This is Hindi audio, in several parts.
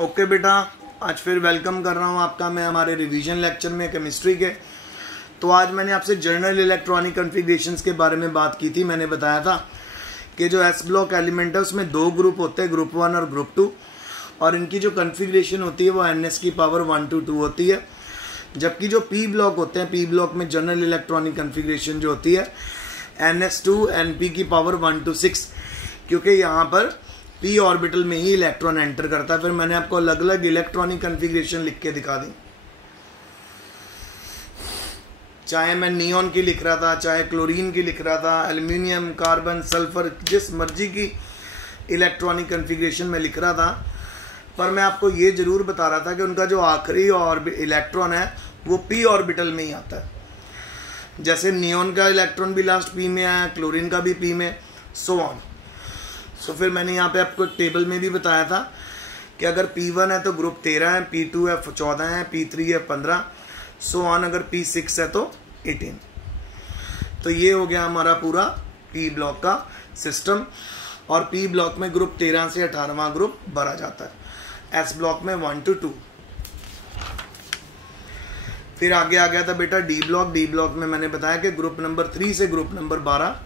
ओके बेटा, आज फिर वेलकम कर रहा हूँ आपका मैं हमारे रिवीजन लेक्चर में केमिस्ट्री के। तो आज मैंने आपसे जनरल इलेक्ट्रॉनिक कॉन्फ़िगरेशंस के बारे में बात की थी। मैंने बताया था कि जो एस ब्लॉक एलिमेंट है उसमें दो ग्रुप होते हैं, ग्रुप 1 और ग्रुप 2, और इनकी जो कॉन्फ़िगरेशन होती है वो NS की पावर 1 to 2 होती है। जबकि जो पी ब्लॉक होते हैं, पी ब्लॉक में जनरल इलेक्ट्रॉनिक कॉन्फ़िगरेशन जो होती है NS2 NP की पावर 1 to 6, क्योंकि यहाँ पर पी ऑर्बिटल में ही इलेक्ट्रॉन एंटर करता है। फिर मैंने आपको अलग अलग इलेक्ट्रॉनिक कॉन्फ़िगरेशन लिख के दिखा दी, चाहे मैं नियॉन की लिख रहा था, चाहे क्लोरीन की लिख रहा था, एल्युमिनियम, कार्बन, सल्फर, जिस मर्जी की इलेक्ट्रॉनिक कॉन्फ़िगरेशन में लिख रहा था। पर मैं आपको ये जरूर बता रहा था कि उनका जो आखिरी इलेक्ट्रॉन है वो पी ऑर्बिटल में ही आता है। जैसे नियॉन का इलेक्ट्रॉन भी लास्ट पी में आया, क्लोरीन का भी पी में, सो ऑन। सो फिर मैंने यहाँ पे आपको टेबल में भी बताया था कि अगर P1 है तो ग्रुप 13 है, P2 है 14 है, P3 है 15, सो ऑन। अगर P6 है तो 18। तो ये हो गया हमारा पूरा P ब्लॉक का सिस्टम। और P ब्लॉक में ग्रुप 13 से 18वां ग्रुप भरा जाता है, S ब्लॉक में 1 to 2। फिर आगे आ गया था बेटा D ब्लॉक। D ब्लॉक में मैंने बताया कि ग्रुप नंबर 3 से ग्रुप नंबर 12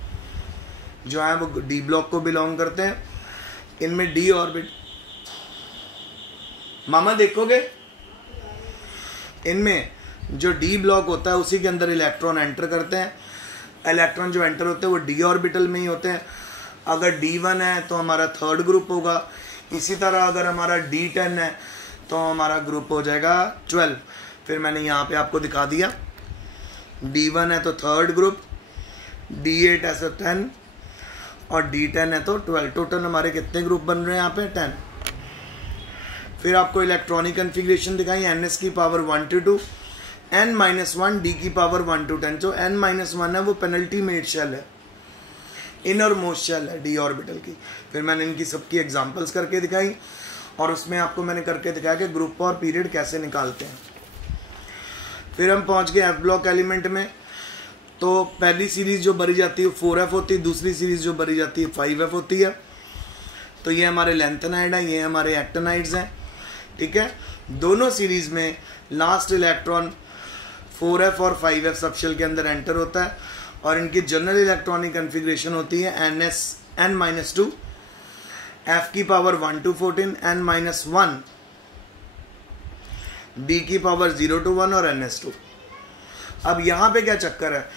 जो है वो डी ब्लॉक को बिलोंग करते हैं। इनमें डी ऑर्बिट, मामा देखोगे, इनमें जो डी ब्लॉक होता है उसी के अंदर इलेक्ट्रॉन एंटर करते हैं। इलेक्ट्रॉन जो एंटर होते हैं वो डी ऑर्बिटल में ही होते हैं। अगर D1 है तो हमारा थर्ड ग्रुप होगा। इसी तरह अगर हमारा D10 है तो हमारा ग्रुप हो जाएगा 12। फिर मैंने यहाँ पे आपको दिखा दिया, D1 है तो थर्ड ग्रुप, D8 है तो 10 और D10 है तो 12। टोटल हमारे कितने ग्रुप बन रहे हैं यहाँ पे? 10। फिर आपको इलेक्ट्रॉनिक कॉन्फ़िगरेशन दिखाई, NS की पावर 1 to 2, N-1 D की पावर 1 to 10। जो N-1 है वो पेनल्टीमेट शेल है, इनर मोस्ट शेल है डी ऑर्बिटल की। फिर मैंने इनकी सबकी एग्जांपल्स करके दिखाई और उसमें आपको मैंने करके दिखाया कि ग्रुप और पीरियड कैसे निकालते हैं। फिर हम पहुँच गए F ब्लॉक एलिमेंट में। तो पहली सीरीज जो भरी जाती है 4F होती है, दूसरी सीरीज जो भरी जाती है 5F होती है। तो ये हमारे लैंथेनाइड है, ये हमारे एक्टिनाइड्स हैं, ठीक है। दोनों सीरीज में लास्ट इलेक्ट्रॉन 4F और 5F सबशेल के अंदर एंटर होता है और इनकी जनरल इलेक्ट्रॉनिक कॉन्फ़िगरेशन होती है N-2, F की पावर 1 to 14, N-1 D की पावर 0 to 1 और NS2। अब यहाँ पे क्या चक्कर है?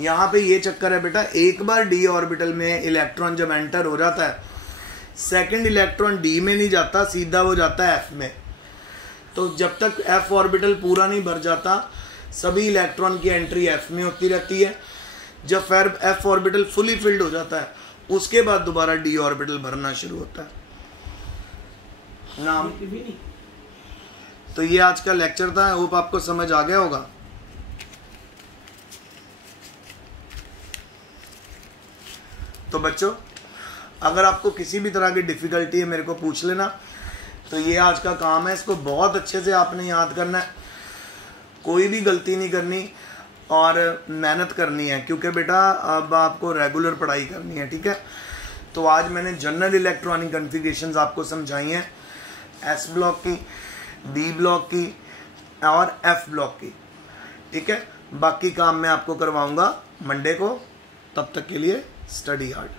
यहाँ पे ये चक्कर है बेटा, एक बार डी ऑर्बिटल में इलेक्ट्रॉन जब एंटर हो जाता है, सेकंड इलेक्ट्रॉन डी में नहीं जाता, सीधा वो जाता है एफ में। तो जब तक एफ ऑर्बिटल पूरा नहीं भर जाता, सभी इलेक्ट्रॉन की एंट्री एफ में होती रहती है। जब फिर एफ ऑर्बिटल फुली फिल्ड हो जाता है, उसके बाद दोबारा डी ऑर्बिटल भरना शुरू होता है। नाम तो ये आज का लेक्चर था, होप आपको समझ आ गया होगा। तो बच्चों, अगर आपको किसी भी तरह की डिफ़िकल्टी है मेरे को पूछ लेना। तो ये आज का काम है, इसको बहुत अच्छे से आपने याद करना है, कोई भी गलती नहीं करनी और मेहनत करनी है, क्योंकि बेटा अब आपको रेगुलर पढ़ाई करनी है, ठीक है। तो आज मैंने जनरल इलेक्ट्रॉनिक कॉन्फ़िगरेशंस आपको समझाई हैं, एस ब्लॉक की, डी ब्लॉक की और एफ ब्लॉक की, ठीक है। बाकी काम मैं आपको करवाऊँगा मंडे को। तब तक के लिए स्टडी हार्ड।